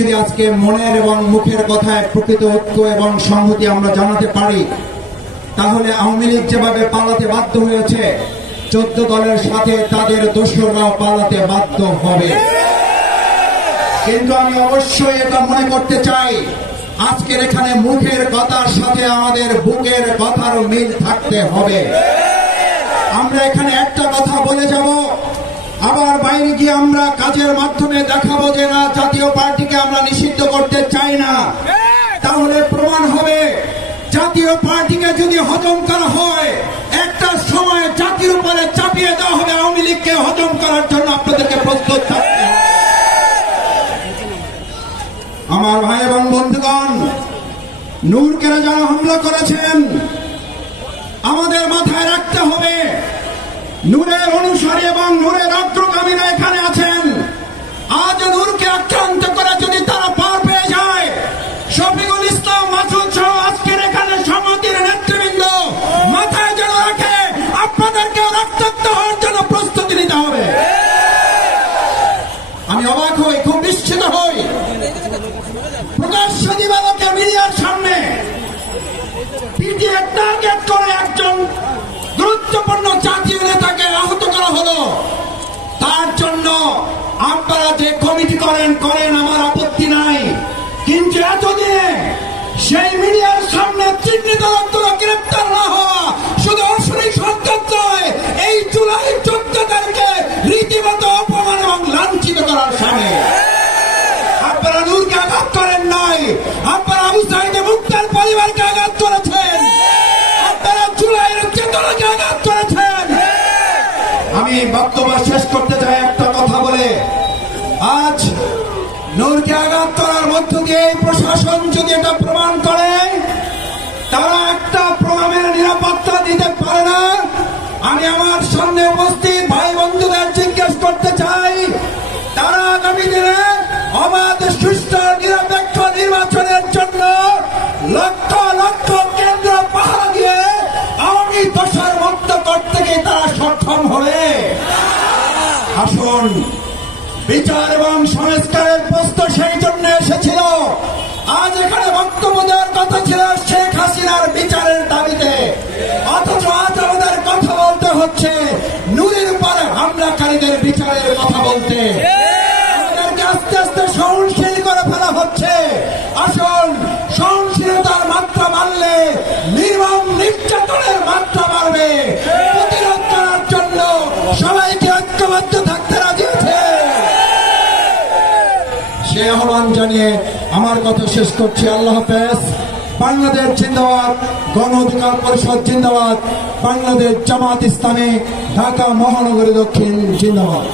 যদি আজকে মনের এবং মুখের কথায় প্রকৃত ঐক্য এবং সংহতি আমরা জানাতে পারি, তাহলে আওয়ামী লীগ যেভাবে পালাতে বাধ্য হয়েছে, 14 দলের সাথে তাদের দোসররাও পালাতে বাধ্য হবে। কিন্তু আমি অবশ্যই এটা মনে করতে চাই, আজকের এখানে মুখের কথার সাথে আমাদের বুকের কথারও মিল থাকতে হবে। আমরা এখানে একটা কথা বলে যাব, আবার বাইরে গিয়ে আমরা কাজের মাধ্যমে দেখাবো যে না, জাতীয় পার্টিকে আমরা নিষিদ্ধ করতে চাই না। তাহলে প্রমাণ হবে জাতীয় পার্টিকে যদি হজম করা হয়, একটা সময় জাতির উপরে চাপিয়ে দেওয়া হবে আওয়ামী লীগকে হজম করার জন্য আপনাদেরকে প্রস্তুত থাকতে হবে। আমার ভাই এবং বন্ধুগণ, নূরকে যারা হামলা করেছেন, আমাদের মাথায় রাখতে হবে নূরের অনুসারী এবং নূরের অগ্রগামীরা এখানে আছেন। আজ নূরকে আক্রান্ত করে যদি তারা পার পেয়ে যায়, শফিকুল ইসলাম মাসুদ সহ আজকের এখানে সমিতির নেতৃবৃন্দ মাথায় যেন রাখে, আপনাদেরকে রক্তাক্ত হওয়ার জন্য প্রস্তুতি নিতে হবে। আমি অবাক হই, খুব নিশ্চিত হই, প্রকাশ্য দিবালোকে মিডিয়ার সামনে পিটিএ টার্গেট করে একজন গুরুত্বপূর্ণ জাতীয় নেতাকে আহত করা হলো। তার জন্য আপনারা যে কমিটি করেন, আমার আপত্তি নাই, কিন্তু এতদিনে সেই মিডিয়ার সামনে চিহ্নিত লোকগুলো গ্রেপ্তার না হওয়া শুধু অসুরি সরকার নয়, এই জুলাই 14 তারিখে রীতিমতো অপমান এবং লাঞ্ছিত করার সামনে আপনারা নূরকে আঘাত করেন নাই, আপনারা আবু সাঈদ মুক্তার পরিবারকে আঘাত করেছেন, আপনারা জুলাইয়ের চেতনাকে আঘাত করেছেন। আমি বক্তব্য শেষ করতে চাই একটা কথা বলে, আজ নূরকে আঘাত করার মধ্য দিয়ে প্রশাসন যদি এটা প্রমাণ করে তারা একটা প্রোগ্রামের নিরাপত্তা দিতে পারে না, আমি আমার সামনে উপস্থিত ভাই বন্ধুদের জিজ্ঞেস করতে চাই, তারা আগামী দিনে অবাধ সুষ্ঠু নিরপেক্ষ নির্বাচনের জন্য লক্ষ লক্ষ কেন্দ্র পাহারা দিয়ে আওয়ামী দশার মুক্ত করতে গিয়ে তারা সক্ষম হবে। আসুন, বিচার এবং সংস্কারের প্রশ্ন সেই জন্য এসেছিল। আজ এখানে বক্তব্য দেওয়ার কথা ছিল শেখ হাসিনার বিচারের দাবিতে, অথচ আজ আমাদের কথা বলতে হচ্ছে নূরের উপরে হামলাকারীদের বিচারের কথা বলতে। আমাদেরকে আস্তে আস্তে সহনশীল করে ফেলা হচ্ছে। আসুন, সহনশীলতার মাত্রা বাড়লে নির্মম নির্যাতনের মাত্রা বাড়বে। প্রতিরোধ করার জন্য সবাইকে ঐক্যবদ্ধ থাকতে রাজি আছে। সে আহ্বান জানিয়ে আমার কথা শেষ করছি। আল্লাহ হাফেজ। বাংলাদেশ জিন্দাবাদ, গণ অধিকার পরিষদ জিন্দাবাদ, বাংলাদেশ জামাত ইসলামী ঢাকা মহানগরী দক্ষিণ জিন্দাবাদ।